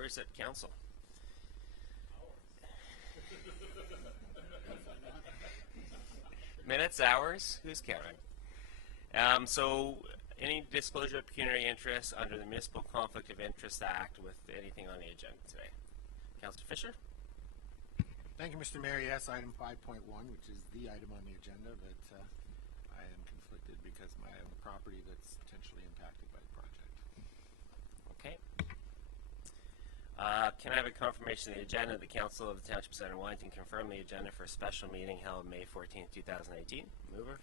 hours at council? Minutes, hours? Who's counting? So, any disclosure of pecuniary interest under the Municipal Conflict of Interest Act with anything on the agenda today? Councillor Fisher? Thank you, Mr. Mayor. Yes, item 5.1, which is the item on the agenda, but I am conflicted because I own a property that's potentially impacted by the project. Okay. Can I have a confirmation of the agenda of the Council of the Township Centre Wellington confirm the agenda for a special meeting held May 14th, 2018? Mover.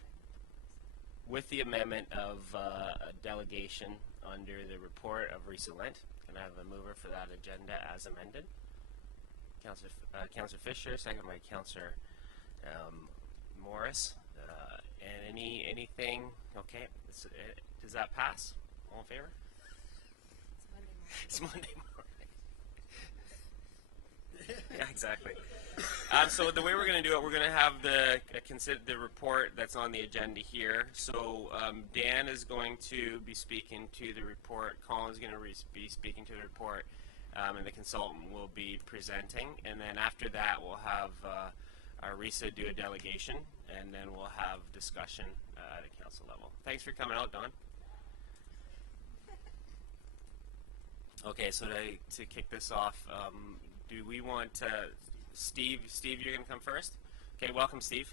With the amendment of a delegation under the report of recent Lent, can I have a mover for that agenda as amended? Councillor Fisher, second by Councillor Morris. And anything? Okay, does that pass? All in favor? It's Monday morning. Yeah, exactly. So the way we're going to do it, we're going to have consider the report that's on the agenda here. So Dan is going to be speaking to the report. Colin's going to be speaking to the report, and the consultant will be presenting. And then after that, we'll have Arisa do a delegation, and then we'll have discussion at a council level. Thanks for coming out, Don. Okay, so to kick this off, do we want Steve? Steve, you're going to come first? Okay, welcome, Steve.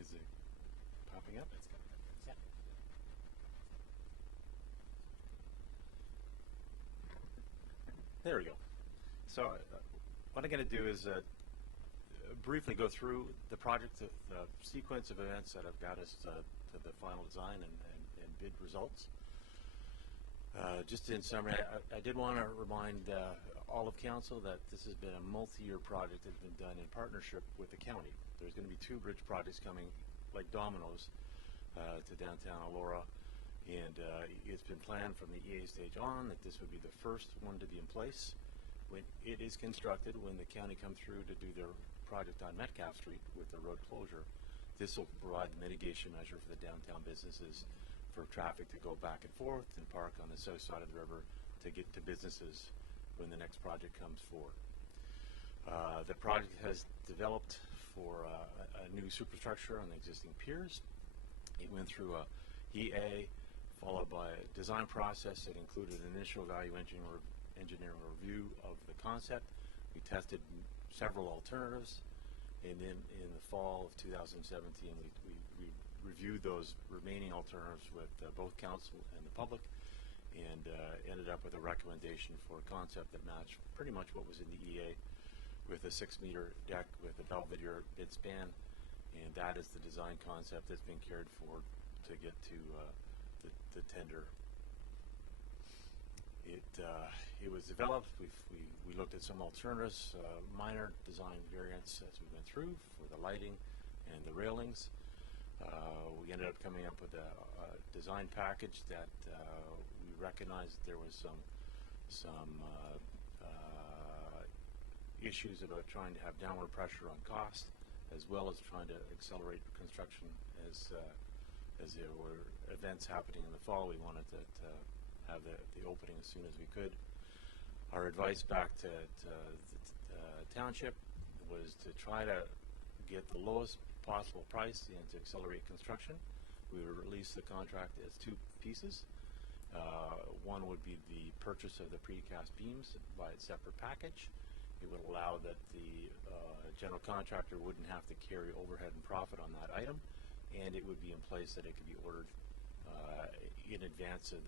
Is it popping up? It's coming up. Yeah. There we go. So what I'm going to do is briefly go through the project, the sequence of events that have got us to the final design and bid results. Just in summary, I did want to remind all of council that this has been a multi-year project that's been done in partnership with the county. There's going to be 2 bridge projects coming like dominoes to downtown Elora, and it's been planned from the EA stage on that this would be the first one to be in place. When it is constructed, when the county come through to do their project on Metcalfe Street with the road closure, this will provide the mitigation measure for the downtown businesses for traffic to go back and forth and park on the south side of the river to get to businesses when the next project comes forward. The project has developed for a new superstructure on the existing piers. It went through a EA followed by a design process that included an initial value engineering review of the concept. We tested several alternatives, and then in the fall of 2017 we reviewed those remaining alternatives with both council and the public, and ended up with a recommendation for a concept that matched pretty much what was in the EA, with a 6-meter deck with a Belvedere bid span, and that is the design concept that's been carried forward to get to the tender. It was developed. We looked at some alternatives, minor design variants as we went through for the lighting and the railings. We ended up coming up with a design package that we recognized there was some issues about trying to have downward pressure on cost, as well as trying to accelerate construction as there were events happening in the fall. We wanted to have the opening as soon as we could. Our advice back to the township was to try to get the lowest possible price and to accelerate construction. We would release the contract as 2 pieces. One would be the purchase of the precast beams by a separate package. It would allow that the general contractor wouldn't have to carry overhead and profit on that item, and it would be in place that it could be ordered in advance of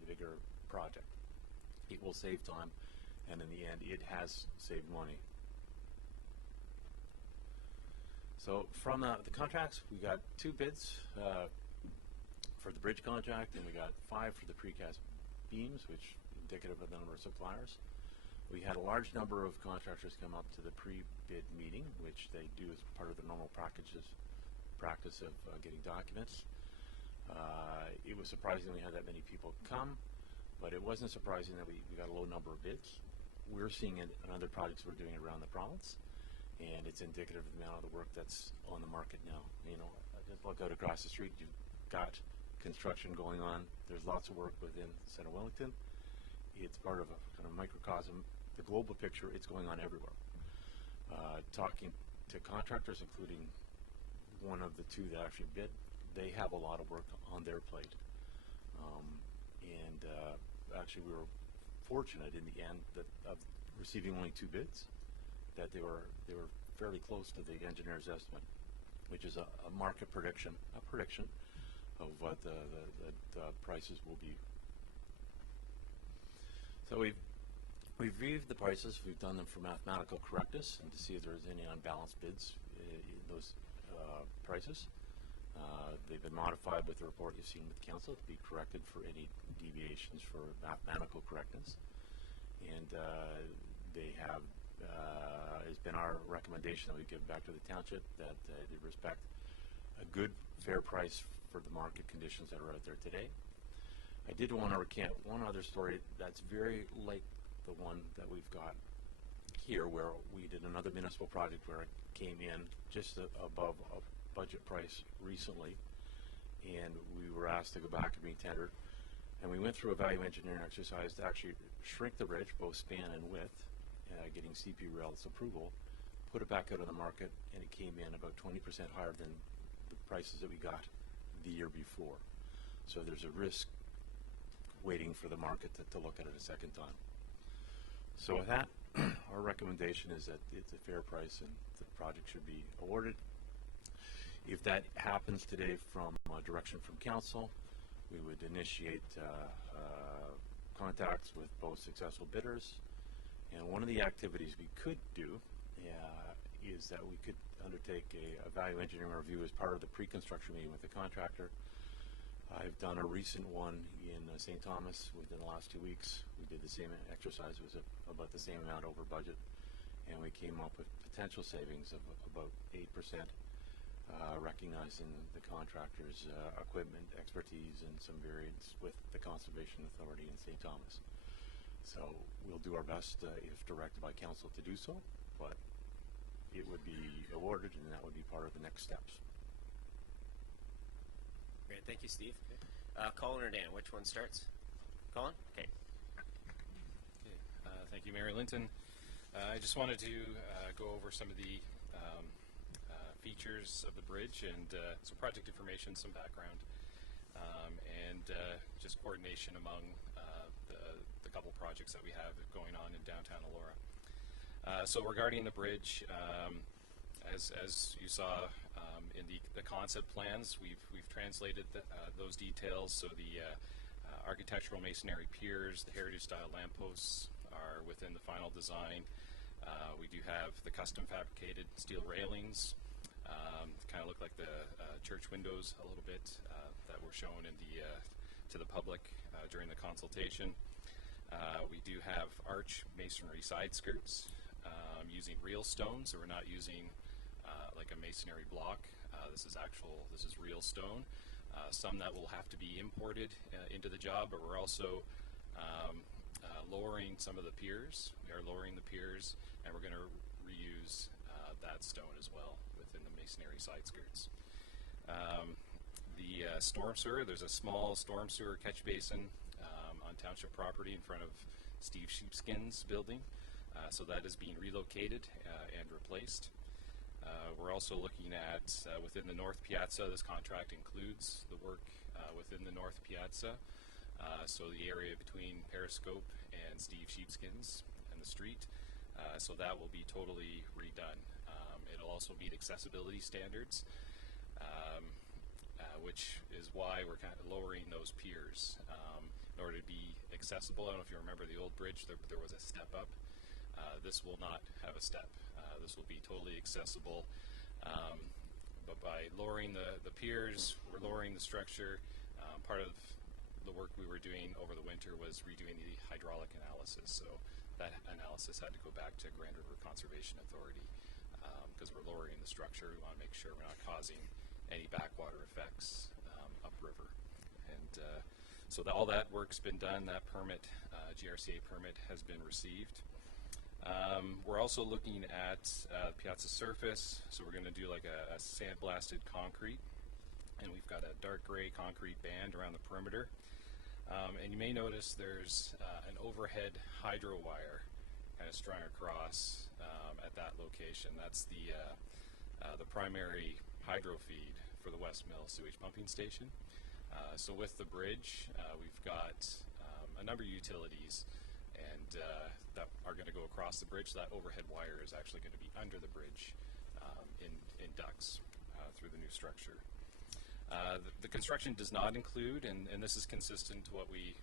the bigger project. It will save time, and in the end it has saved money. So from the contracts, we got 2 bids for the bridge contract, and we got 5 for the precast beams, which is indicative of the number of suppliers. We had a large number of contractors come up to the pre-bid meeting, which they do as part of the normal practice of getting documents. It was surprising we had that many people come, but it wasn't surprising that we got a low number of bids. We're seeing it in other projects we're doing around the province, and it's indicative of the amount of the work that's on the market now. You know, just look out across the street, you've got construction going on. There's lots of work within Center Wellington. It's part of a kind of microcosm. The global picture, it's going on everywhere. Talking to contractors, including one of the two that actually bid, they have a lot of work on their plate. Actually, we were fortunate in the end that of receiving only 2 bids, that they were fairly close to the engineer's estimate, which is a market prediction, of what the prices will be. So we've reviewed the prices. We've done them for mathematical correctness and to see if there's any unbalanced bids in those prices. They've been modified with the report you've seen with council to be corrected for any deviations for mathematical correctness. And they have, it's been our recommendation that we give back to the township that they respect a good, fair price for the market conditions that are out there today. I did want to recant one other story that's very like the one that we've got here, where we did another municipal project where it came in just above a budget price recently, and we were asked to go back and re-tender, and we went through a value engineering exercise to actually shrink the bridge, both span and width, getting CP Rail's approval, put it back out on the market, and it came in about 20% higher than the prices that we got the year before. So there's a risk waiting for the market to look at it a second time. So with that, our recommendation is that it's a fair price and the project should be awarded. If that happens today from direction from council, we would initiate contacts with both successful bidders. And one of the activities we could do is that we could undertake a value engineering review as part of the pre-construction meeting with the contractor. I've done a recent one in St. Thomas within the last 2 weeks. We did the same exercise. It was about the same amount over budget, and we came up with potential savings of about 8%, recognizing the contractor's equipment, expertise, and some variance with the Conservation Authority in St. Thomas. So we'll do our best if directed by council to do so, but it would be awarded, and that would be part of the next steps. Great, thank you, Steve. Colin or Dan, which one starts? Colin? Okay. Thank you, Mary Linton. I just wanted to go over some of the features of the bridge and some project information, some background, and just coordination among the couple projects that we have going on in downtown Elora. So regarding the bridge, as you saw in the concept plans, we've translated those details. So the architectural masonry piers, the heritage style lampposts are within the final design. We do have the custom fabricated steel railings, kind of look like the church windows a little bit, that were shown in the to the public during the consultation. We do have arch masonry side skirts using real stone, so we're not using like a masonry block. This is real stone. Some that will have to be imported into the job, but we're also lowering some of the piers. We are lowering the piers, and we're going to reuse that stone as well within the masonry side skirts. The storm sewer, there's a small storm sewer catch basin on township property in front of Steve Sheepskin's building. So that is being relocated and replaced. We're also looking at within the North Piazza. This contract includes the work within the North Piazza, so the area between Periscope and Steve Sheepskin's and the street. So that will be totally redone. It'll also meet accessibility standards, which is why we're kind of lowering those piers in order to be accessible. I don't know if you remember the old bridge, there was a step up. This will not have a step. This will be totally accessible. But by lowering the piers, we're lowering the structure. Part of the work we were doing over the winter was redoing the hydraulic analysis. So that analysis had to go back to Grand River Conservation Authority because we're lowering the structure. We want to make sure we're not causing any backwater effects upriver. And so all that work's been done. That permit, GRCA permit, has been received. We're also looking at piazza surface, so we're going to do like a sandblasted concrete, and we've got a dark gray concrete band around the perimeter. And you may notice there's an overhead hydro wire kind of strung across at that location. That's the primary hydro feed for the West Mill sewage pumping station. So with the bridge, we've got a number of utilities and that are going to go across the bridge. That overhead wire is actually going to be under the bridge in ducts through the new structure. The construction does not include, and this is consistent to what we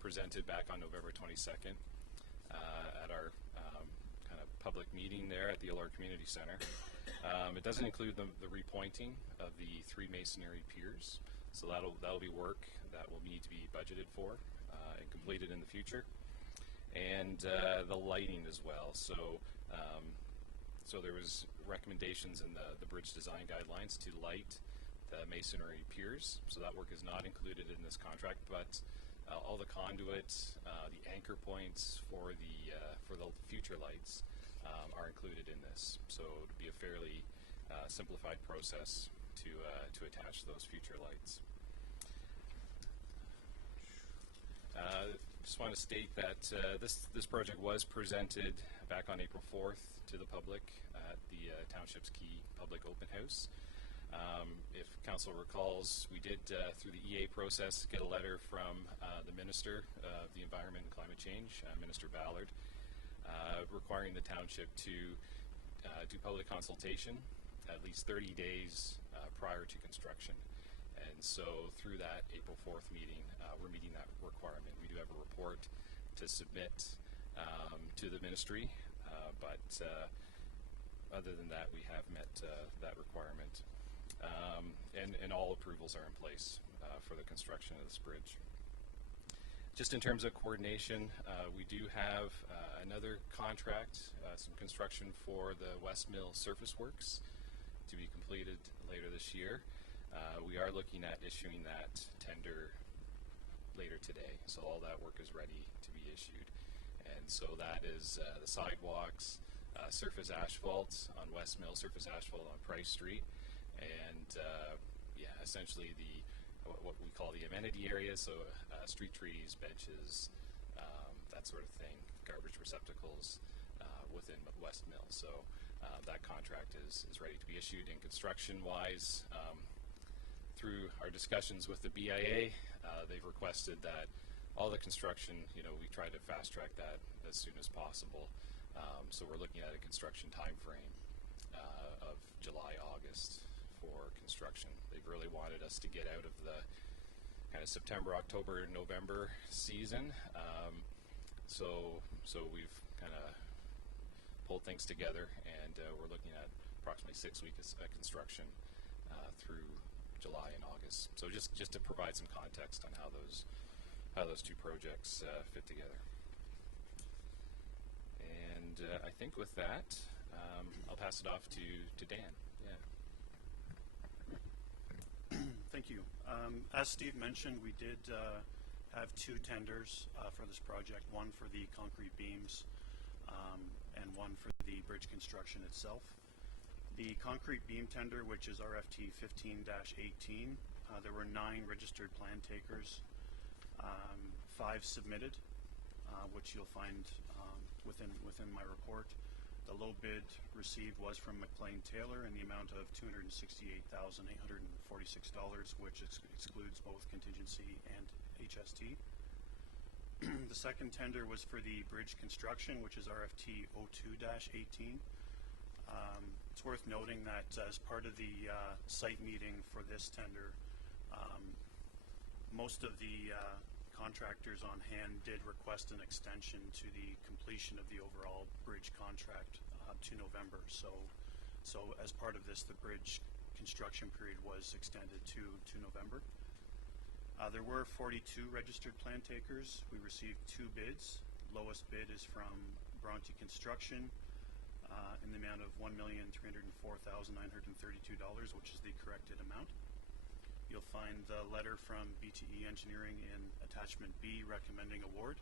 presented back on November 22nd at our kind of public meeting there at the Elora Community Center. It doesn't include the repointing of the 3 masonry piers, so that'll be work that will need to be budgeted for and completed in the future, and the lighting as well. So there was recommendations in the bridge design guidelines to light the masonry piers, so that work is not included in this contract, but all the conduits, the anchor points for the future lights are included in this. So it would be a fairly simplified process to attach those future lights. Just want to state that this project was presented back on April 4th to the public at the Township's Key Public Open House. If Council recalls, we did, through the EA process, get a letter from the Minister of the Environment and Climate Change, Minister Ballard, requiring the Township to do public consultation at least 30 days prior to construction. And so through that April 4th meeting, we're meeting that requirement. We do have a report to submit to the Ministry, but other than that, we have met that requirement. And all approvals are in place for the construction of this bridge. Just in terms of coordination, we do have another contract, some construction for the West Mill surface works to be completed later this year. We are looking at issuing that tender later today, so all that work is ready to be issued. And so that is the sidewalks, surface asphalt on West Mill, surface asphalt on Price Street, and yeah, essentially what we call the amenity area, so street trees, benches, that sort of thing, garbage receptacles within West Mill. So that contract is ready to be issued. And construction-wise, through our discussions with the BIA, they've requested that all the construction, we try to fast-track that as soon as possible. So we're looking at a construction time frame of July, August for construction. They've really wanted us to get out of the kind of September, October, November season. So we've kind of pulled things together, and we're looking at approximately 6 weeks of construction through July and August. So just to provide some context on how those two projects fit together. And I think with that, I'll pass it off to Dan. Yeah. Thank you. As Steve mentioned, we did have 2 tenders for this project, one for the concrete beams and one for the bridge construction itself. The concrete beam tender, which is RFT 15-18, there were 9 registered plan takers, 5 submitted, which you'll find within my report. The low bid received was from McLean Taylor in the amount of $268,846, which excludes both contingency and HST. The second tender was for the bridge construction, which is RFT 02-18. It's worth noting that as part of the site meeting for this tender, most of the contractors on hand did request an extension to the completion of the overall bridge contract to November. So as part of this, the bridge construction period was extended to November. There were 42 registered plan takers. We received 2 bids. Lowest bid is from Bronte Construction in the amount of $1,304,932, which is the corrected amount. You'll find the letter from BTE Engineering in attachment B recommending award.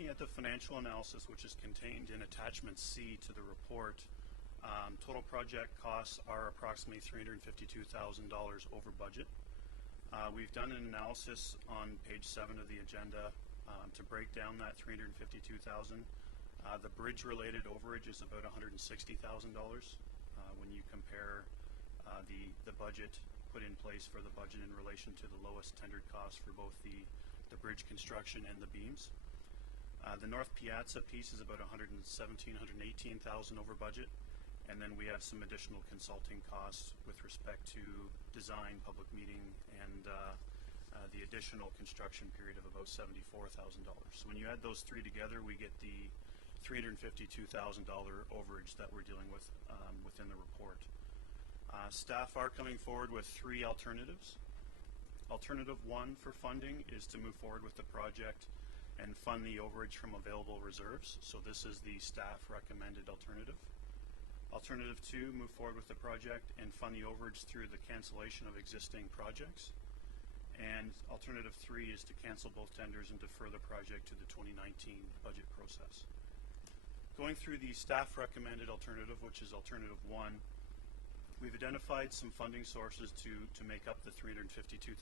looking at the financial analysis, which is contained in Attachment C to the report, total project costs are approximately $352,000 over budget. We've done an analysis on page 7 of the agenda to break down that $352,000. The bridge-related overage is about $160,000 when you compare the budget put in place for the budget in relation to the lowest tendered cost for both the bridge construction and the beams. The North Piazza piece is about $118,000 over budget, and then we have some additional consulting costs with respect to design, public meeting, and the additional construction period of about $74,000. So when you add those three together, we get the $352,000 overage that we're dealing with within the report. Staff are coming forward with 3 alternatives. Alternative 1 for funding is to move forward with the project and fund the overage from available reserves. So this is the staff recommended alternative. Alternative 2, move forward with the project and fund the overage through the cancellation of existing projects. And alternative 3 is to cancel both tenders and defer the project to the 2019 budget process. Going through the staff recommended alternative, which is alternative 1, we've identified some funding sources to make up the $352,000.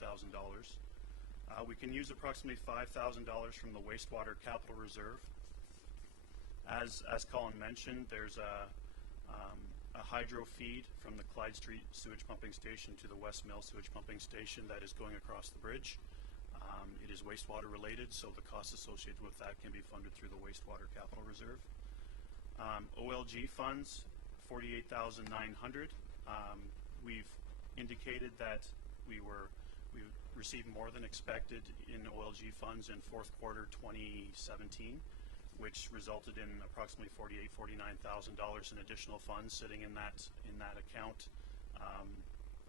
We can use approximately $5,000 from the wastewater capital reserve. As Colin mentioned, there's a hydro feed from the Clyde Street sewage pumping station to the West Mill sewage pumping station that is going across the bridge. It is wastewater related, so the costs associated with that can be funded through the wastewater capital reserve. OLG funds, $48,900. We've indicated that we received more than expected in OLG funds in fourth quarter 2017, which resulted in approximately $49,000 in additional funds sitting in that account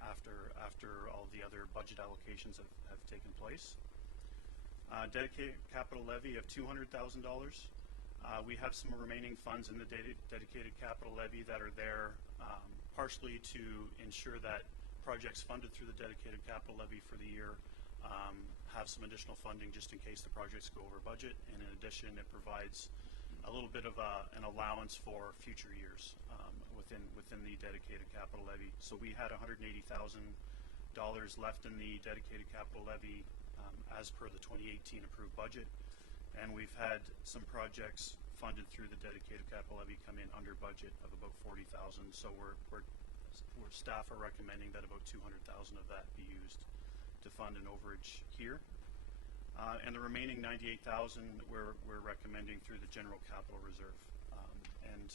after all the other budget allocations have taken place. Dedicated capital levy of $200,000. We have some remaining funds in the dedicated capital levy that are there partially to ensure that projects funded through the dedicated capital levy for the year have some additional funding just in case the projects go over budget, and in addition it provides a little bit of an allowance for future years within the dedicated capital levy. So we had $180,000 left in the dedicated capital levy as per the 2018 approved budget, and we've had some projects funded through the dedicated capital levy come in under budget of about $40,000. So staff are recommending that about $200,000 of that be used to fund an overage here, and the remaining $98,000 we're recommending through the general capital reserve. And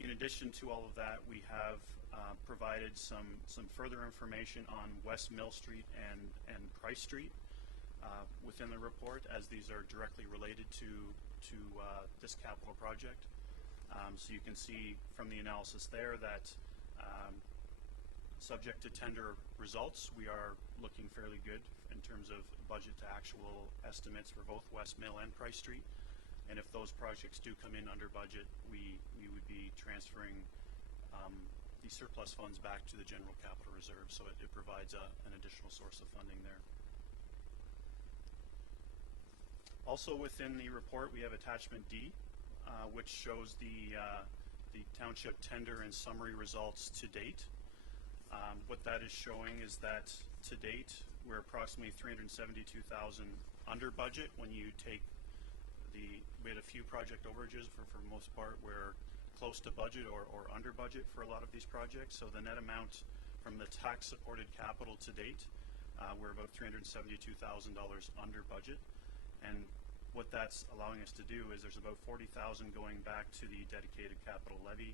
in addition to all of that, we have provided some further information on West Mill Street and Price Street within the report, as these are directly related to this capital project. So you can see from the analysis there that subject to tender results, we are looking fairly good in terms of budget to actual estimates for both West Mill and Price Street. And if those projects do come in under budget, we would be transferring the surplus funds back to the general capital reserve, so it provides an additional source of funding there. Also within the report, we have attachment D, which shows the township tender and summary results to date. What that is showing is that to date, we're approximately $372,000 under budget when you take we had a few project overages for the most part. We're close to budget or under budget for a lot of these projects. So the net amount from the tax supported capital to date, we're about $372,000 under budget. And what that's allowing us to do is there's about $40,000 going back to the dedicated capital levy,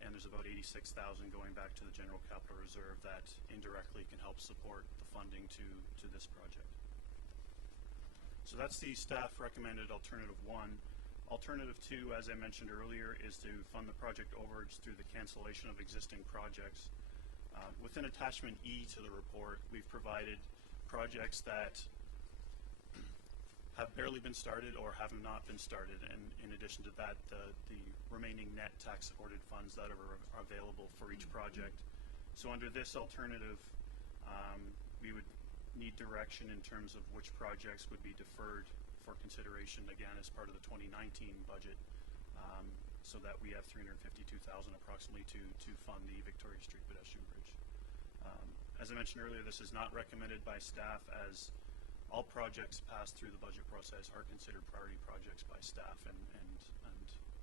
and there's about $86,000 going back to the general capital reserve that indirectly can help support the funding to this project. So that's the staff recommended alternative 1. Alternative 2, as I mentioned earlier, is to fund the project overage through the cancellation of existing projects. Within attachment E to the report, we've provided projects that have barely been started or have not been started, and in addition to that, the remaining net tax supported funds that are available for each project. So under this alternative, we would need direction in terms of which projects would be deferred for for consideration again as part of the 2019 budget, so that we have $352,000 approximately to fund the Victoria Street pedestrian bridge. As I mentioned earlier, this is not recommended by staff, as all projects passed through the budget process are considered priority projects by staff, and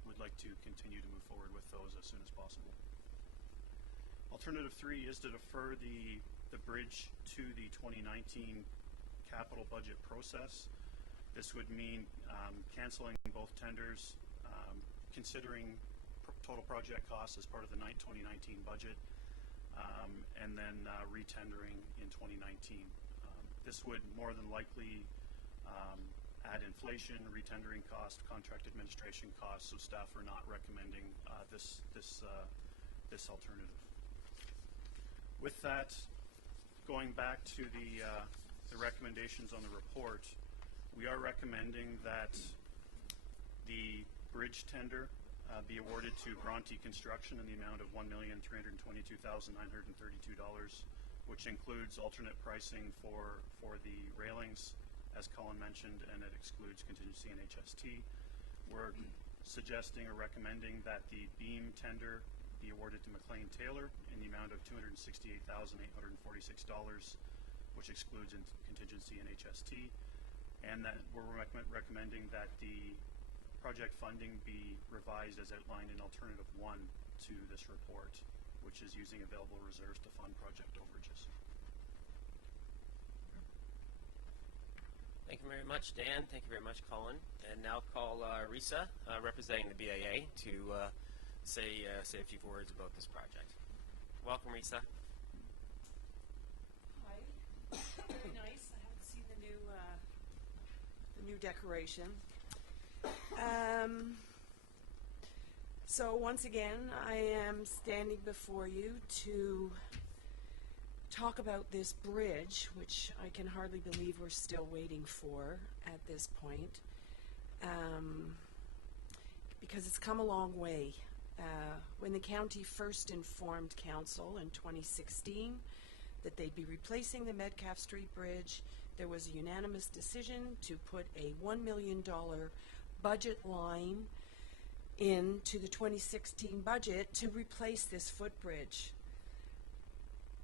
would like to continue to move forward with those as soon as possible. Alternative 3 is to defer the bridge to the 2019 capital budget process. This would mean canceling both tenders, considering total project costs as part of the 2019 budget, and then retendering in 2019. This would more than likely add inflation, retendering cost, contract administration costs, so staff are not recommending this alternative. With that, going back to the recommendations on the report, we are recommending that the bridge tender be awarded to Bronte Construction in the amount of $1,322,932, which includes alternate pricing for the railings, as Colin mentioned, and it excludes contingency and HST. We're suggesting or recommending that the beam tender be awarded to McLean Taylor in the amount of $268,846, which excludes contingency and HST, and that we're recommending that the project funding be revised as outlined in Alternative 1 to this report, which is using available reserves to fund project overages. Thank you very much, Dan. Thank you very much, Colin. And now call Risa, representing the BIA, to say a few words about this project. Welcome, Risa. Hi. Very nice. I haven't seen the new decoration. So once again, I am standing before you to talk about this bridge, which I can hardly believe we're still waiting for at this point, because it's come a long way. When the county first informed council in 2016 that they'd be replacing the Metcalfe Street Bridge, there was a unanimous decision to put a $1 million budget line into the 2016 budget to replace this footbridge.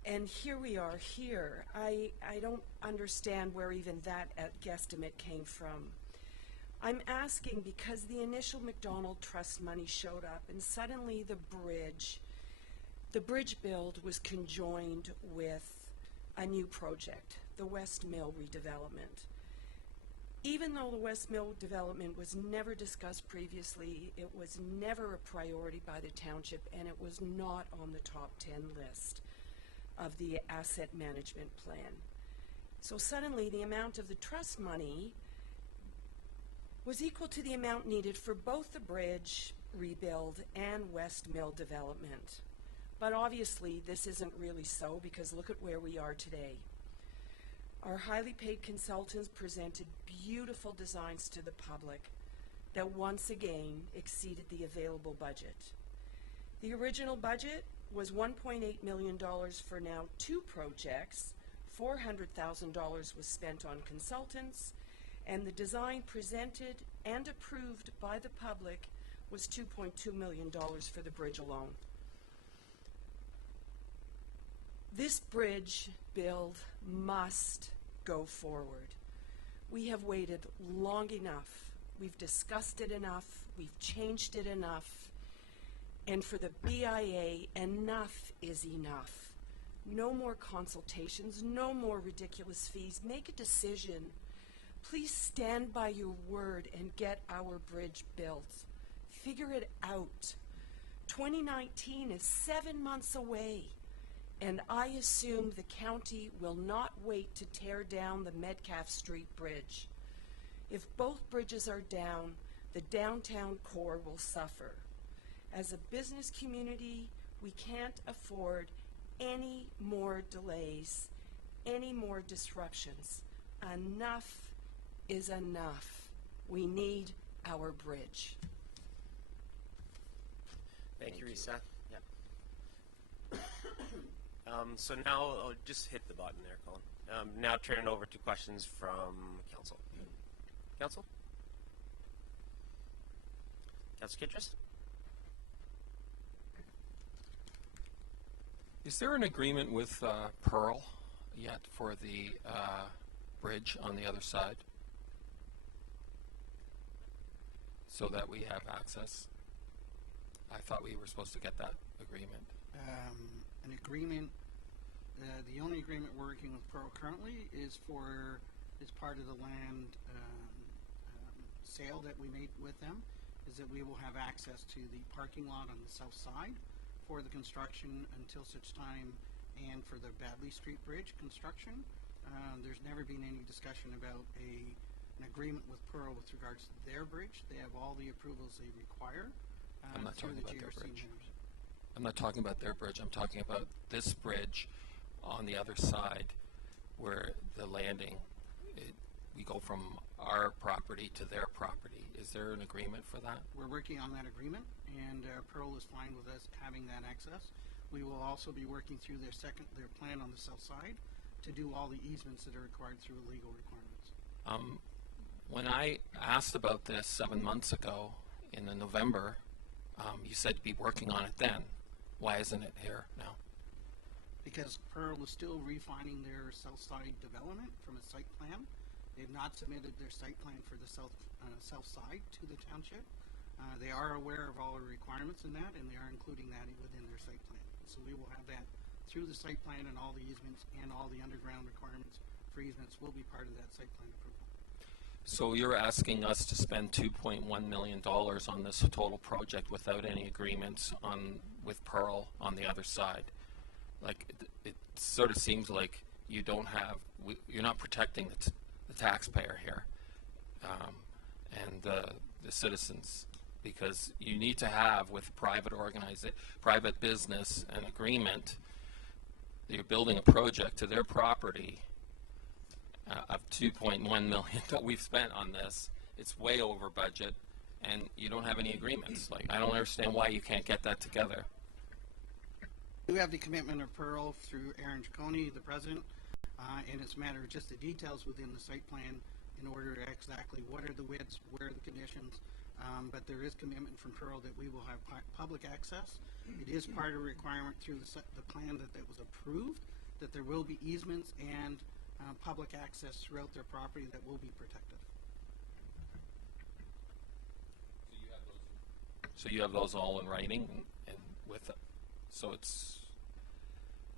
And here we are here. I don't understand where even that guesstimate came from. I'm asking because the initial McDonald Trust money showed up, and suddenly the bridge build was conjoined with a new project, the West Mill redevelopment. Even though the West Mill development was never discussed previously, it was never a priority by the township, and it was not on the top 10 list of the asset management plan. So suddenly the amount of the trust money was equal to the amount needed for both the bridge rebuild and West Mill development. But obviously this isn't really so, because look at where we are today. Our highly paid consultants presented beautiful designs to the public that once again exceeded the available budget. The original budget was $1.8 million for now 2 projects. $400,000 was spent on consultants, and the design presented and approved by the public was $2.2 million for the bridge alone. This bridge build must go forward. We have waited long enough. We've discussed it enough. We've changed it enough. And for the BIA, enough is enough. No more consultations, no more ridiculous fees. Make a decision. Please stand by your word and get our bridge built. Figure it out. 2019 is 7 months away, and I assume the county will not wait to tear down the Metcalfe Street Bridge. If both bridges are down, the downtown core will suffer. As a business community, we can't afford any more delays, any more disruptions. Enough is enough. We need our bridge. Thank you, Risa. Yep. So now I'll just hit the button there, Colin. Now turn it over to questions from council. Council? Councilor Kittrus? Is there an agreement with Pearl yet for the bridge on the other side? So that we have access? I thought we were supposed to get that agreement. An agreement, the only agreement we're working with Pearl currently is part of the land sale that we made with them, is that we will have access to the parking lot on the south side for the construction until such time, and for the Badley Street Bridge construction. There's never been any discussion about an agreement with Pearl with regards to their bridge. They have all the approvals they require I'm not through talking the about their GRC bridge. members. I'm not talking about their bridge. I'm talking about this bridge on the other side where the landing, we go from our property to their property. Is there an agreement for that? We're working on that agreement, and Pearl is fine with us having that access. We will also be working through their plan on the south side to do all the easements that are required through legal requirements. When I asked about this 7 months ago in the November, you said to be working on it then. Why isn't it here now? Because Pearl is still refining their south side development from a site plan. They've not submitted their site plan for the south side to the township. They are aware of all the requirements in that, and they are including that within their site plan. So we will have that through the site plan, and all the easements and all the underground requirements for easements will be part of that site plan approval. So you're asking us to spend $2.1 million on this total project without any agreements with Pearl on the other side. Like, it sort of seems like you don't have, you're not protecting the taxpayer here and the citizens, because you need to have with private business an agreement that you're building a project to their property of $2.1 million that we've spent on this. It's way over budget, and you don't have any agreements. Like, I don't understand why you can't get that together. We have the commitment of Pearl through Aaron Ciccone, the president, and it's a matter of just the details within the site plan in order to exactly what are the widths, where are the conditions, but there is commitment from Pearl that we will have public access. It is part of a requirement through the plan that was approved, that there will be easements and public access throughout their property that will be protected. So you have those all in writing, and so it's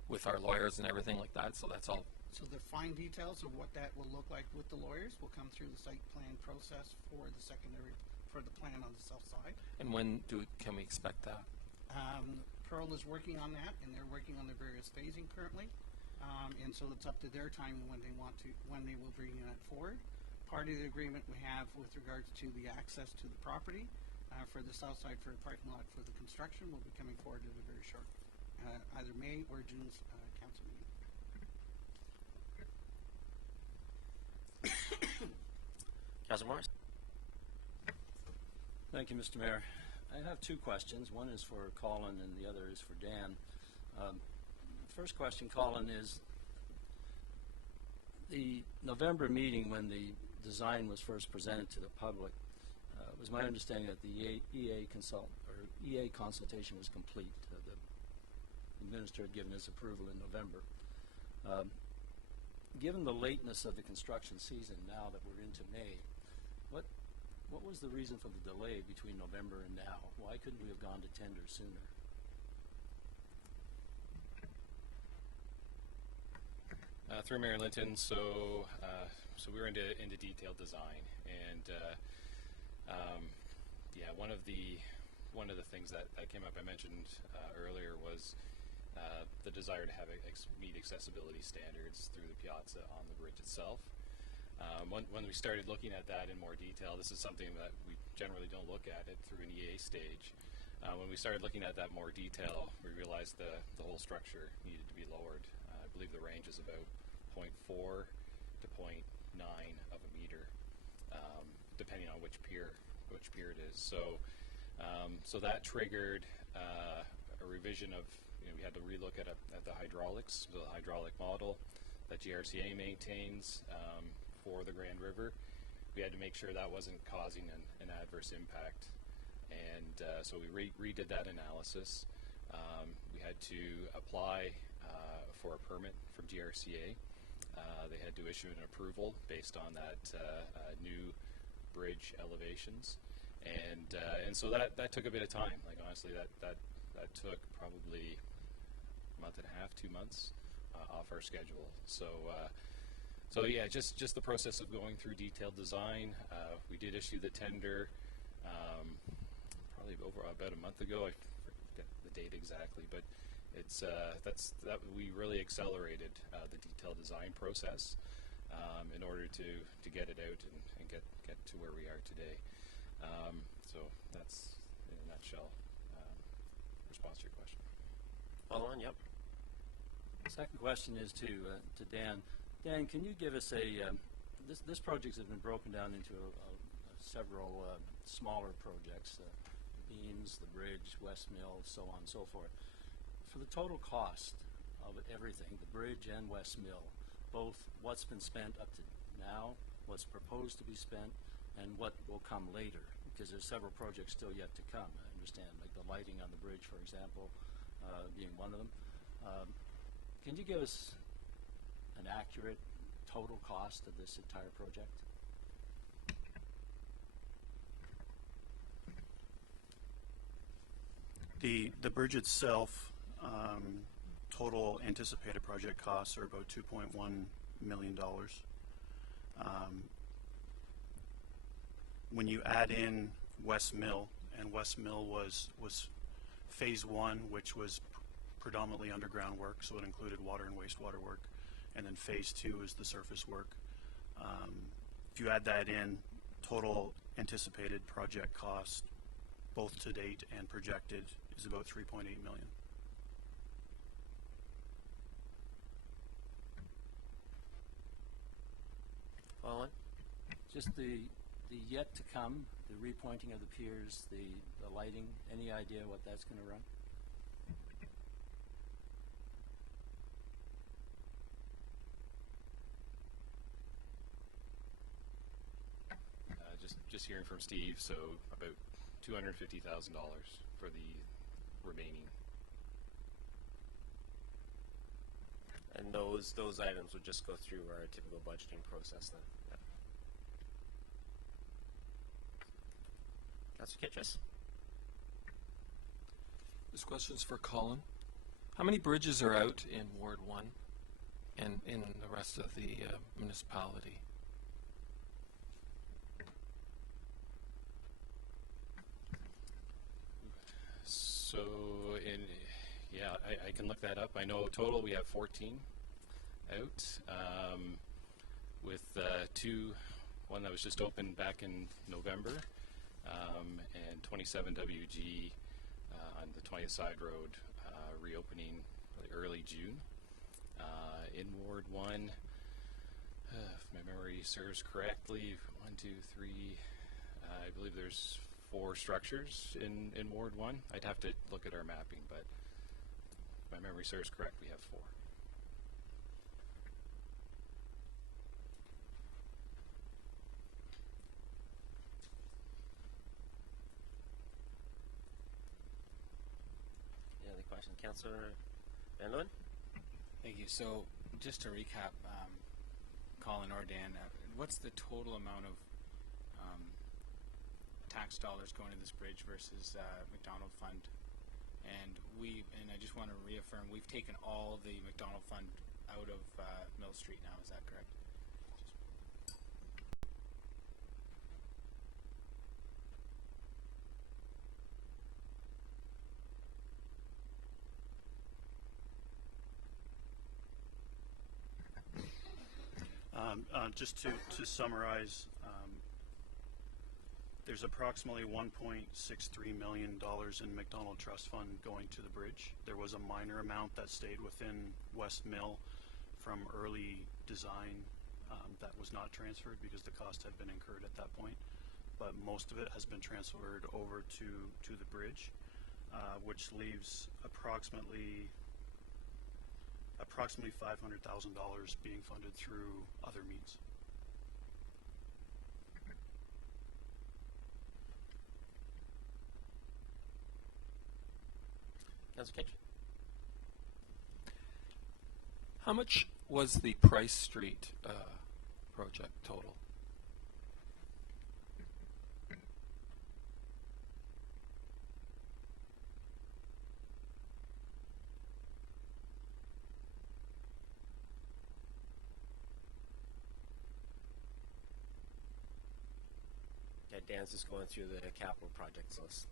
with our lawyers and everything like that. So that's all. So the fine details of what that will look like with the lawyers will come through the site plan process for the plan on the south side. And when can we expect that? Pearl is working on that, and they're working on the various phasing currently. And so it's up to their timing when they will bring that forward. Part of the agreement we have with regards to the access to the property for the south side for the parking lot for the construction will be coming forward in a very short, either May or June's council meeting. Councilor Morris? Thank you, Mr. Mayor. I have two questions. One is for Colin and the other is for Dan. First question, Colin, is the November meeting when the design was first presented to the public. It was my understanding that the EA consultation was complete. The minister had given his approval in November. Given the lateness of the construction season now that we're into May, what was the reason for the delay between November and now? Why couldn't we have gone to tender sooner? Through Mayor Linton, so we were into detailed design, and yeah, one of the things that came up I mentioned earlier was the desire to have meet accessibility standards through the piazza on the bridge itself. When we started looking at that in more detail, this is something that we generally don't look at it through an EA stage. When we started looking at that more detail, we realized the whole structure needed to be lowered. I believe the range is about 0.4 to 0.9 of a meter, depending on which pier it is. So that triggered a revision of, we had to relook at the hydraulics, the hydraulic model that GRCA maintains for the Grand River. we had to make sure that wasn't causing an adverse impact. And so we redid that analysis. We had to apply for a permit from GRCA. They had to issue an approval based on that new bridge elevations, and so that took a bit of time. Like honestly, that took probably a month and a half, 2 months off our schedule. So yeah, just the process of going through detailed design. We did issue the tender probably over about a month ago. I forget the date exactly, but it's that we really accelerated the detailed design process in order to get it out and get to where we are today. So that's in a nutshell response to your question. Follow on, yep. Second question is to Dan. Dan, can you give us this project has been broken down into several smaller projects, the beams, the bridge, West Mill, so on and so forth. For the total cost of everything, the bridge and West Mill, both what's been spent up to now, what's proposed to be spent, and what will come later, because there's several projects still yet to come. I understand, like the lighting on the bridge, for example, being one of them. Can you give us an accurate total cost of this entire project? The bridge itself, total anticipated project costs are about $2.1 million. When you add in West Mill, and West Mill was phase one, which was predominantly underground work, so it included water and wastewater work, and then phase two is the surface work. If you add that in, total anticipated project cost, both to date and projected, is about $3.8 million. Follow on. Just the yet to come, the repointing of the piers, the lighting, any idea what that's going to run? Just hearing from Steve, so about $250,000 for the remaining. And those items would just go through our typical budgeting process then. Yep. Councilor Kitchus. This question's for Colin. How many bridges are out in Ward 1 and in the rest of the municipality? So, I can look that up. I know total we have 14 out, with one that was just opened back in November, and 27 WG on the 20th Side Road, reopening early June. In Ward 1, if my memory serves correctly, 1, 2, 3, I believe there's 4 structures in Ward 1. I'd have to look at our mapping, but if my memory serves correct, we have 4. Any other question? Councillor Van Leeuwen? Thank you. So just to recap, Colin or Dan, what's the total amount of tax dollars going to this bridge versus McDonald Fund? And I just want to reaffirm, we've taken all the McDonald Fund out of Mill Street now, is that correct? Just to summarize, there's approximately $1.63 million in McDonald Trust Fund going to the bridge. There was a minor amount that stayed within West Mill from early design that was not transferred because the cost had been incurred at that point. But most of it has been transferred over to the bridge, which leaves approximately $500,000 being funded through other means. Councillor Kitch. How much was the Price Street project total? Yeah, Dan's just going through the capital projects list.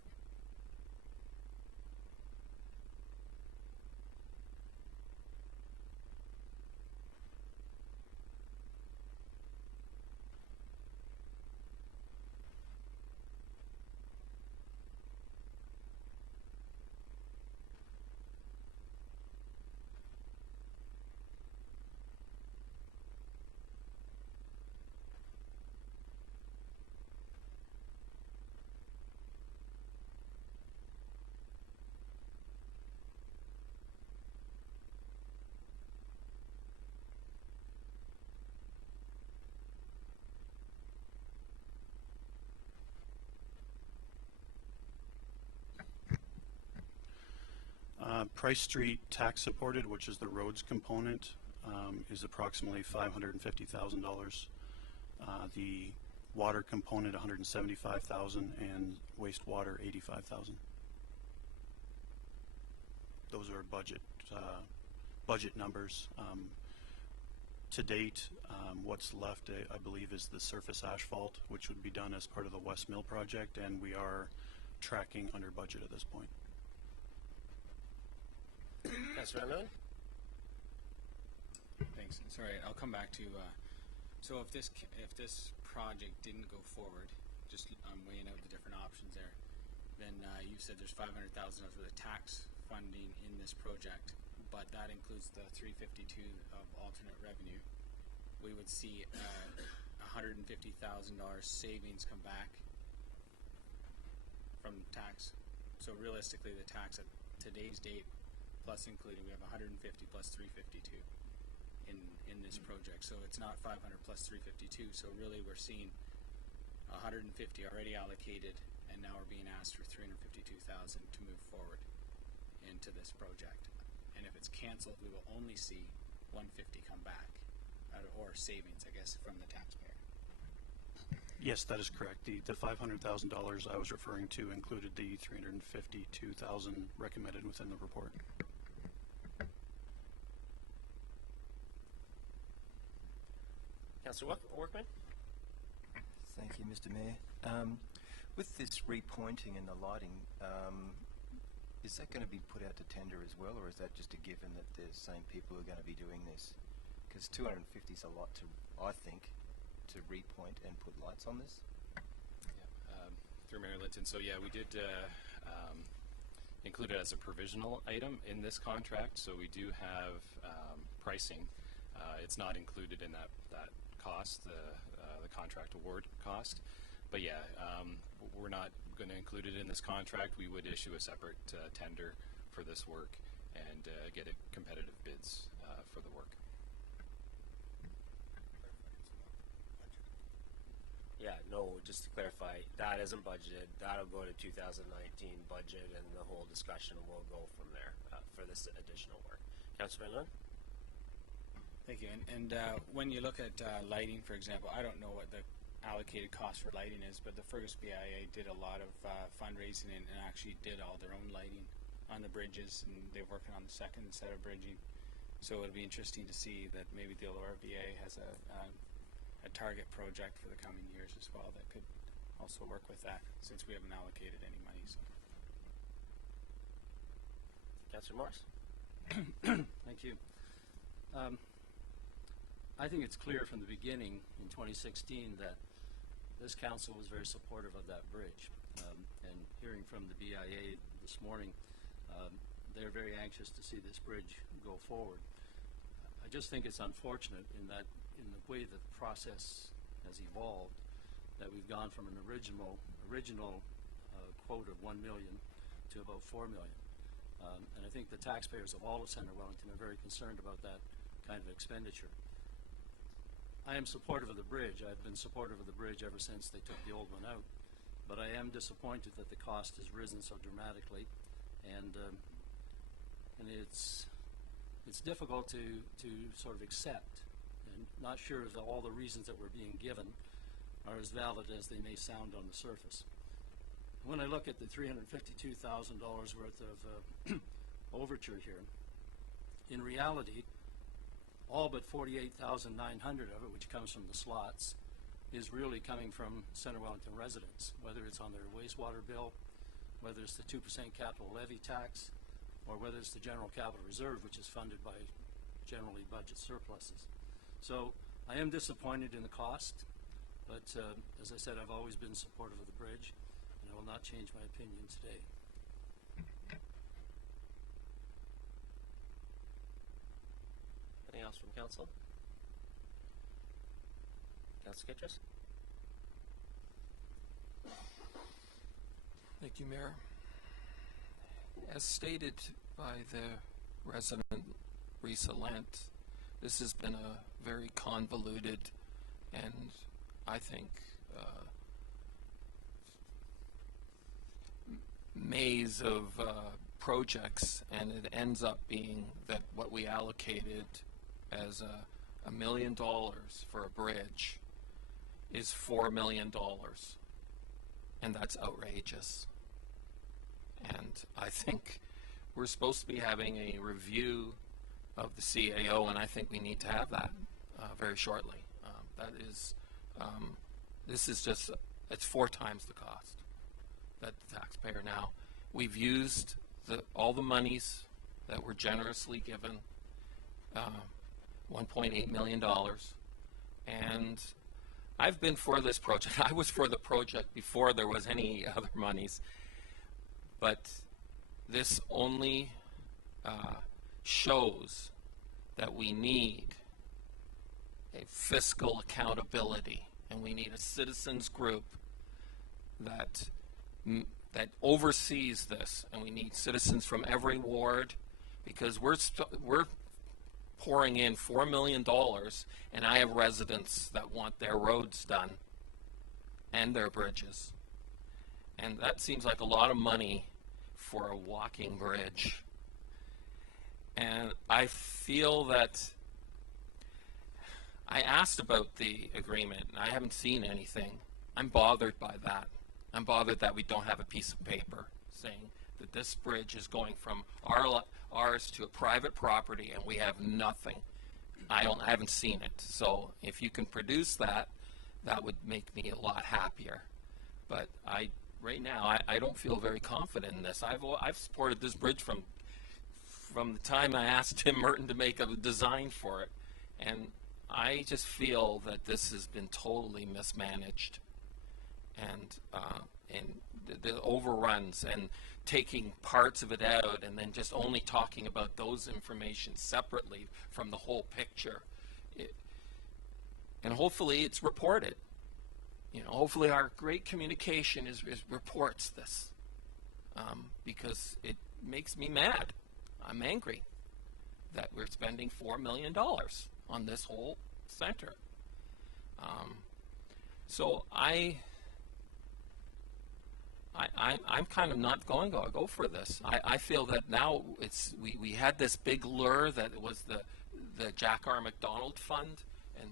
Price Street tax supported, which is the roads component, is approximately $550,000. The water component, $175,000, and wastewater, $85,000. Those are budget numbers. To date, what's left, I believe, is the surface asphalt, which would be done as part of the West Mill project, and we are tracking under budget at this point. Councillor Van Leeuwen? Thanks. Sorry, I'll come back to. So if this project didn't go forward, just I'm weighing out the different options there. Then you said there's $500,000 for the tax funding in this project, but that includes the $352 of alternate revenue. We would see $150,000 savings come back from tax. So realistically, the tax at today's date, plus including, we have 150 plus 352 in this project. So it's not 500 plus 352. So really, we're seeing 150 already allocated, and now we're being asked for 352,000 to move forward into this project. And if it's canceled, we will only see 150 come back, or savings, I guess, from the taxpayer. Yes, that is correct. The $500,000 I was referring to included the $352,000 recommended within the report. Councillor Workman? Thank you, Mr. Mayor. With this repointing and the lighting, is that going to be put out to tender as well, or is that just a given that the same people are going to be doing this? Because 250 is a lot to, I think, to repoint and put lights on this. Yeah, through Mayor Linton. So yeah, we did include it as a provisional item in this contract. So we do have pricing. It's not included in that cost, the contract award cost. But yeah, we're not going to include it in this contract. We would issue a separate tender for this work and get a competitive bids for the work. Yeah, no, just to clarify, that isn't budgeted. That'll go to 2019 budget, and the whole discussion will go from there for this additional work. Councillor Van Leeuwen? Thank you. And when you look at lighting, for example, I don't know what the allocated cost for lighting is, but the Fergus BIA did a lot of fundraising and actually did all their own lighting on the bridges, and they're working on the second set of bridging. So it'll be interesting to see that maybe the Elora VA has a target project for the coming years as well that could also work with that, since we haven't allocated any money. So. Councillor Morris? Thank you. I think it's clear from the beginning in 2016 that this council was very supportive of that bridge. And hearing from the BIA this morning, they're very anxious to see this bridge go forward. I just think it's unfortunate in that, in the way the process has evolved, that we've gone from an original quote of $1 million to about $4 million. And I think the taxpayers of all of Centre Wellington are very concerned about that kind of expenditure. I am supportive of the bridge. I've been supportive of the bridge ever since they took the old one out. But I am disappointed that the cost has risen so dramatically. And and it's difficult to sort of accept, and not sure if all the reasons that were being given are as valid as they may sound on the surface. When I look at the $352,000 worth of overture here, in reality, all but $48,900 of it, which comes from the slots, is really coming from Center Wellington residents, whether it's on their wastewater bill, whether it's the 2% capital levy tax, or whether it's the general capital reserve, which is funded by generally budget surpluses. So I am disappointed in the cost, but as I said, I've always been supportive of the bridge, and I will not change my opinion today. Anything else from council? Councilor Kitchus? Thank you, Mayor. As stated by the resident Risa Lent, this has been a very convoluted and I think maze of projects, and it ends up being that what we allocated as $1 million for a bridge is $4 million, and that's outrageous. And I think we're supposed to be having a review of the CAO, and I think we need to have that very shortly. This is just, it's 4 times the cost that the taxpayer now. We've used all the monies that were generously given, $1.8 million, and I've been for this project. I was for the project before there was any other monies, but this only shows that we need a fiscal accountability, and we need a citizens group that oversees this, and we need citizens from every ward, because we're pouring in $4 million, and I have residents that want their roads done and their bridges, and that seems like a lot of money for a walking bridge. And I feel that I asked about the agreement, and I haven't seen anything. I'm bothered by that. I'm bothered that we don't have a piece of paper saying that this bridge is going from ours to a private property, and we have nothing. I haven't seen it. So if you can produce that, that would make me a lot happier. But right now, I don't feel very confident in this. I've supported this bridge from the time I asked Tim Merton to make a design for it, and I just feel that this has been totally mismanaged, and the overruns and taking parts of it out and then just only talking about those information separately from the whole picture. And hopefully it's reported. Hopefully our great communication reports this, because it makes me mad. I'm angry that we're spending $4 million on this whole center. So I'm kind of not going to go for this. I feel that now we had this big lure that it was the Jack R. McDonald Fund, and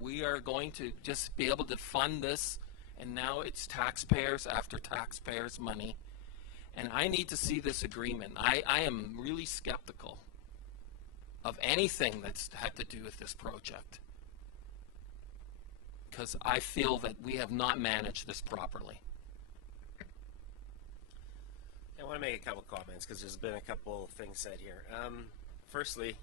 we are going to just be able to fund this, and now it's taxpayers after taxpayers' money. And I need to see this agreement. I am really skeptical of anything that's had to do with this project, because I feel that we have not managed this properly. I want to make a couple comments because there's been a couple things said here. Firstly,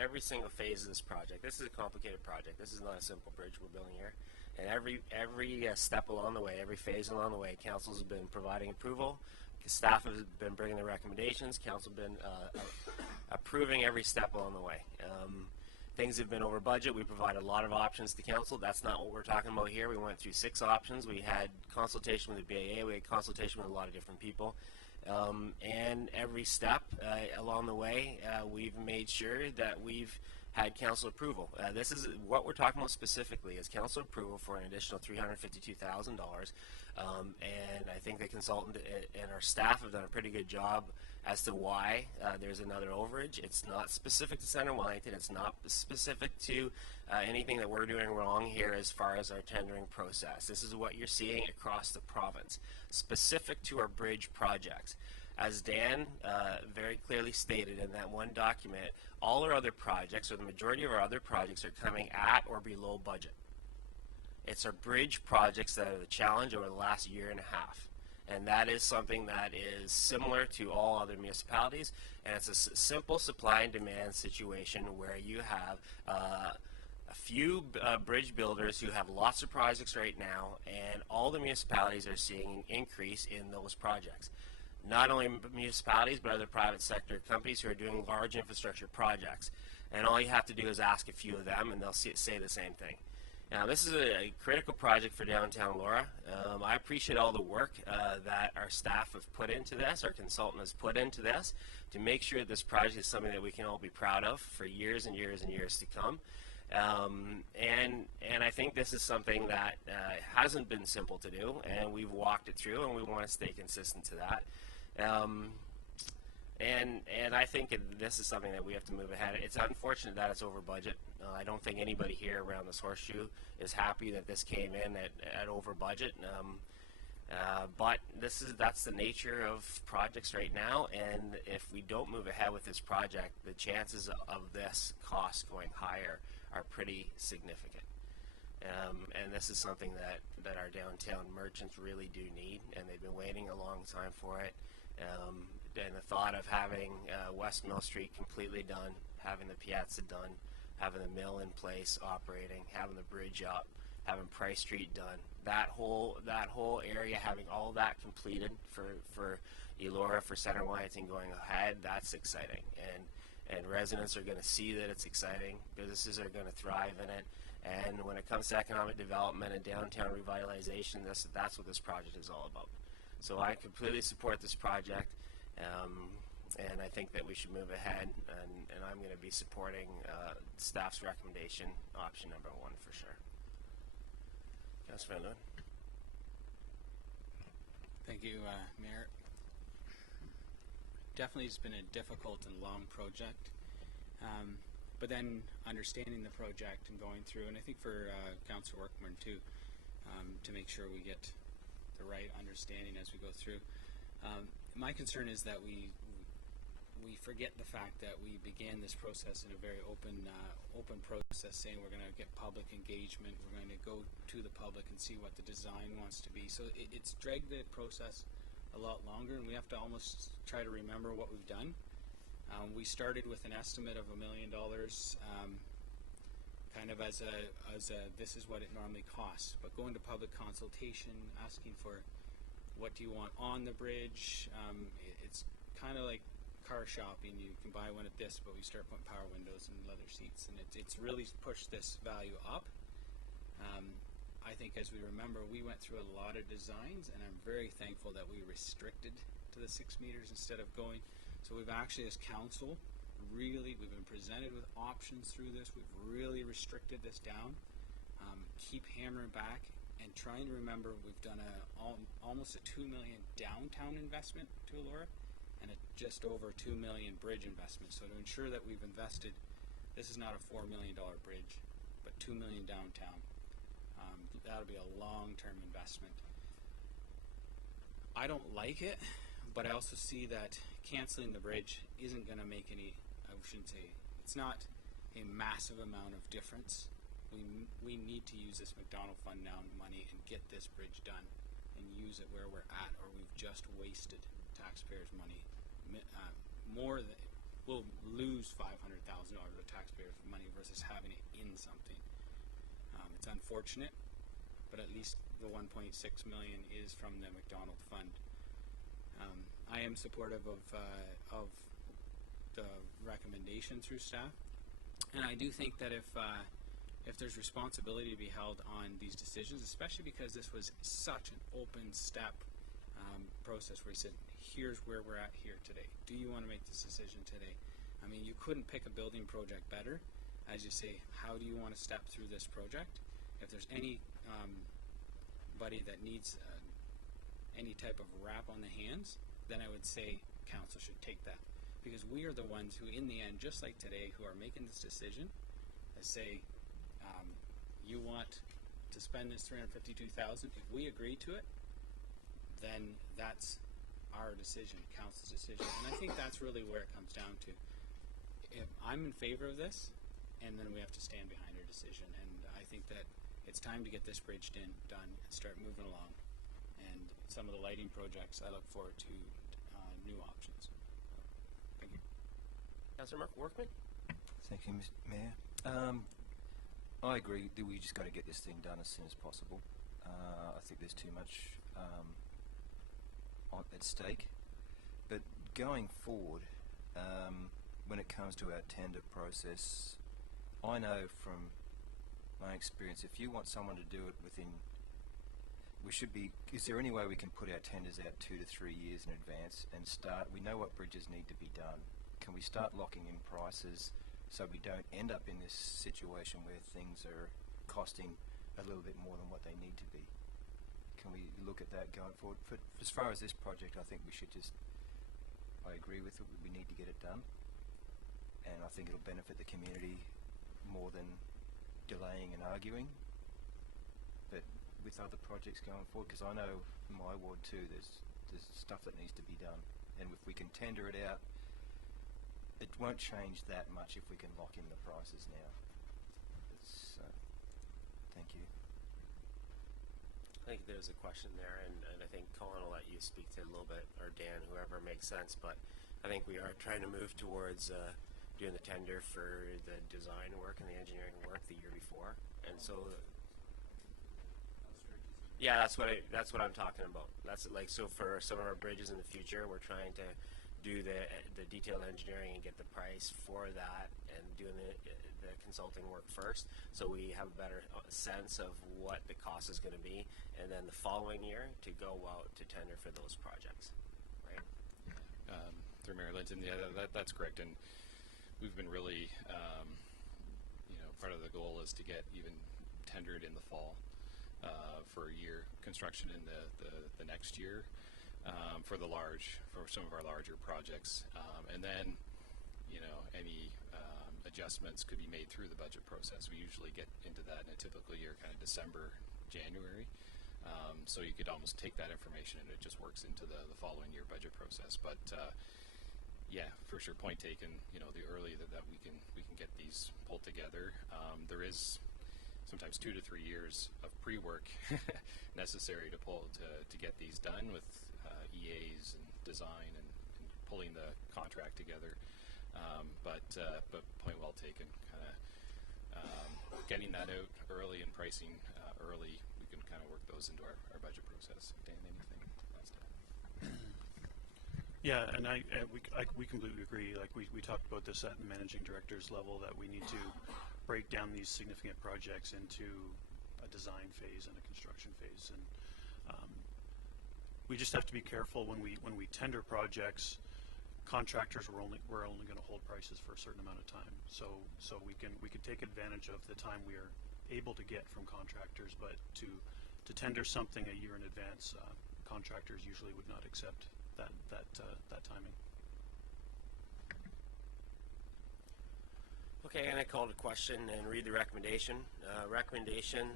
every single phase of this project, this is a complicated project. This is not a simple bridge we're building here. And every step along the way, every phase along the way, council's been providing approval. Staff has been bringing the recommendations. Council has been approving every step along the way. Things have been over budget. We provided a lot of options to council. That's not what we're talking about here. We went through 6 options. We had consultation with the BAA. We had consultation with a lot of different people. And every step along the way, we've made sure that we've had council approval. This is what we're talking about specifically is council approval for an additional $352,000. And I think the consultant and our staff have done a pretty good job as to why there's another overage. It's not specific to Center Wellington. It's not specific to anything that we're doing wrong here as far as our tendering process. This is what you're seeing across the province, specific to our bridge projects. As Dan very clearly stated in that one document, all our other projects, or the majority of our other projects, are coming at or below budget. It's our bridge projects that are the challenge over the last year and a half. And that is something that is similar to all other municipalities, and it's a simple supply and demand situation where you have a few bridge builders who have lots of projects right now, and all the municipalities are seeing an increase in those projects. Not only municipalities, but other private sector companies who are doing large infrastructure projects. And all you have to do is ask a few of them, and they'll say the same thing. Now, this is a critical project for downtown Laura. I appreciate all the work that our staff have put into this, our consultant has put into this, to make sure that this project is something that we can all be proud of for years and years and years to come. And I think this is something that hasn't been simple to do, and we've walked it through, and we want to stay consistent to that. And I think this is something that we have to move ahead. It's unfortunate that it's over budget. I don't think anybody here around this horseshoe is happy that this came in at over budget. But that's the nature of projects right now, and if we don't move ahead with this project, the chances of this cost going higher are pretty significant. And this is something that our downtown merchants really do need, and they've been waiting a long time for it. And the thought of having West Mill Street completely done, having the Piazza done, having the mill in place operating, having the bridge up, having Price Street done, that whole area, having all that completed for Elora, for Center Wellington going ahead, that's exciting. And residents are going to see that it's exciting. Businesses are going to thrive in it. And when it comes to economic development and downtown revitalization, that's what this project is all about. So I completely support this project, and I think that we should move ahead, and I'm going to be supporting staff's recommendation, option number 1 for sure. Councilor Van Leeuwen. Thank you, Mayor. Definitely it's been a difficult and long project, but then understanding the project and going through, and I think for Councilor Workman too, to make sure we get the right understanding as we go through. My concern is that we forget the fact that we began this process in a very open process, saying we're going to get public engagement, we're going to go to the public and see what the design wants to be. So it's dragged the process a lot longer, and we have to almost try to remember what we've done. We started with an estimate of $1 million, kind of as a this is what it normally costs. But going to public consultation, asking for what do you want on the bridge, it's kind of like car shopping. You can buy one at this, but we start putting power windows and leather seats, and it's really pushed this value up. I think as we remember, we went through a lot of designs, and I'm very thankful that we restricted to the 6 meters instead of going. So we've actually, as council, we've been presented with options through this. We've really restricted this down. Keep hammering back and trying to remember we've done almost a $2 million downtown investment to Elora and a just over $2 million bridge investment. So to ensure that we've invested, this is not a $4 million bridge, but $2 million downtown. That'll be a long-term investment. I don't like it, but I also see that canceling the bridge isn't going to make any, I shouldn't say, it's not a massive amount of difference. We need to use this McDonald Fund now money and get this bridge done and use it where we're at, or we've just wasted taxpayers' money. More than, we'll lose $500,000 of taxpayers' money versus having it in something. It's unfortunate, but at least the $1.6 million is from the McDonald Fund. I am supportive of the recommendation through staff, and I do think that if there's responsibility to be held on these decisions, especially because this was such an open step process where he said, here's where we're at here today. Do you want to make this decision today? I mean, you couldn't pick a building project better as you say, how do you want to step through this project? If there's any buddy that needs any type of wrap on the hands, then I would say council should take that, because we are the ones who, in the end, just like today, who are making this decision, and say, you want to spend this $352,000. If we agree to it, then that's our decision, council's decision, and I think that's really where it comes down to. If I'm in favor of this, and then we have to stand behind our decision, and I think that it's time to get this bridge done and start moving along. And some of the lighting projects, I look forward to new options. Thank you. Councillor Workman? Thank you, Mr. Mayor. I agree that we just got to get this thing done as soon as possible. I think there's too much at stake. But going forward, when it comes to our tender process, I know from my experience, if you want someone to do it within, is there any way we can put our tenders out 2 to 3 years in advance and we know what bridges need to be done. Can we start locking in prices so we don't end up in this situation where things are costing a little bit more than what they need to be? Can we look at that going forward? For, as far as this project, I think we should I agree with it, we need to get it done. And I think it'll benefit the community more than delaying and arguing. But with other projects going forward, because I know in my ward too, there's stuff that needs to be done. And if we can tender it out, it won't change that much if we can lock in the prices now. Thank you. I think there's a question there, and I think Colin will let you speak to it a little bit, or Dan, whoever makes sense, but I think we are trying to move towards doing the tender for the design work and the engineering work the year before, and so yeah, that's what I'm talking about. That's like, so for some of our bridges in the future, we're trying to do the detailed engineering and get the price for that, and doing the consulting work first, so we have a better sense of what the cost is going to be, and then the following year to go out to tender for those projects, right? Through Mayor Linton, yeah, that's correct, and we've been really, part of the goal is to get even tendered in the fall for a year construction in the next year for some of our larger projects, and then any adjustments could be made through the budget process. We usually get into that in a typical year, kind of December, January. So you could almost take that information and it just works into the following year budget process. But yeah, for sure, point taken. The early that we can get these pulled together. There is sometimes 2 to 3 years of pre-work necessary to get these done with EAs and design and pulling the contract together. But point well taken. Kind of getting that out early and pricing early, we can kind of work those into our budget process. Dan, anything else to add? Yeah, and we completely agree. Like we talked about this at the managing director's level, that we need to break down these significant projects into a design phase and a construction phase, and we just have to be careful when we tender projects. Contractors we're only going to hold prices for a certain amount of time, so we can take advantage of the time we are able to get from contractors, but to tender something a year in advance, contractors usually would not accept that timing. Okay, and I call the question and read the recommendation. Recommendation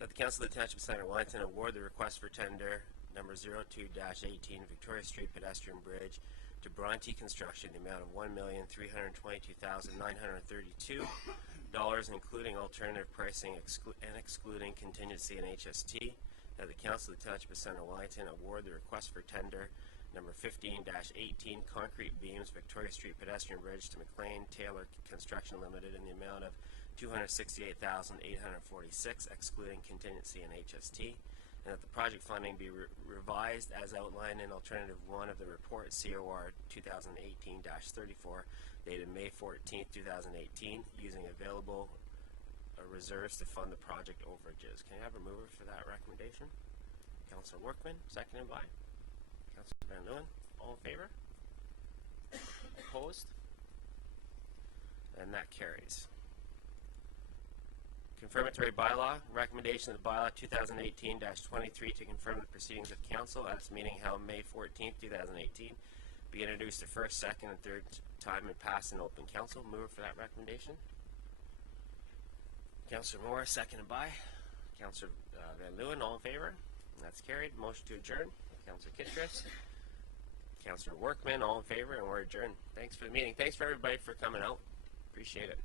that the Council of the Township of St. Wellington award the request for tender number 02-18 Victoria Street Pedestrian Bridge to Bronte Construction in the amount of $1,322,932, including alternative pricing and excluding contingency and HST. That the Council of the Township of St. Wellington award the request for tender number 15-18 Concrete Beams Victoria Street Pedestrian Bridge to McLean Taylor Construction Limited in the amount of $268,846, excluding contingency and HST. And that the project funding be revised as outlined in Alternative 1 of the report COR 2018-34 dated May 14, 2018, using available reserves to fund the project overages. Can I have a mover for that recommendation? Councillor Workman, seconded by Councillor Van Leeuwen. All in favor? Opposed? And that carries. Confirmatory By-law, recommendation of the bylaw 2018-23 to confirm the proceedings of council at its meeting held May 14th, 2018, be introduced the first, second, and third time and passed in open council. Mover for that recommendation. Councillor Moore, seconded by Councillor Van Leeuwen. All in favor? That's carried. Motion to adjourn. Councillor Kittredge. Councillor Workman, all in favor, and we're adjourned. Thanks for the meeting. Thanks for everybody for coming out. Appreciate it.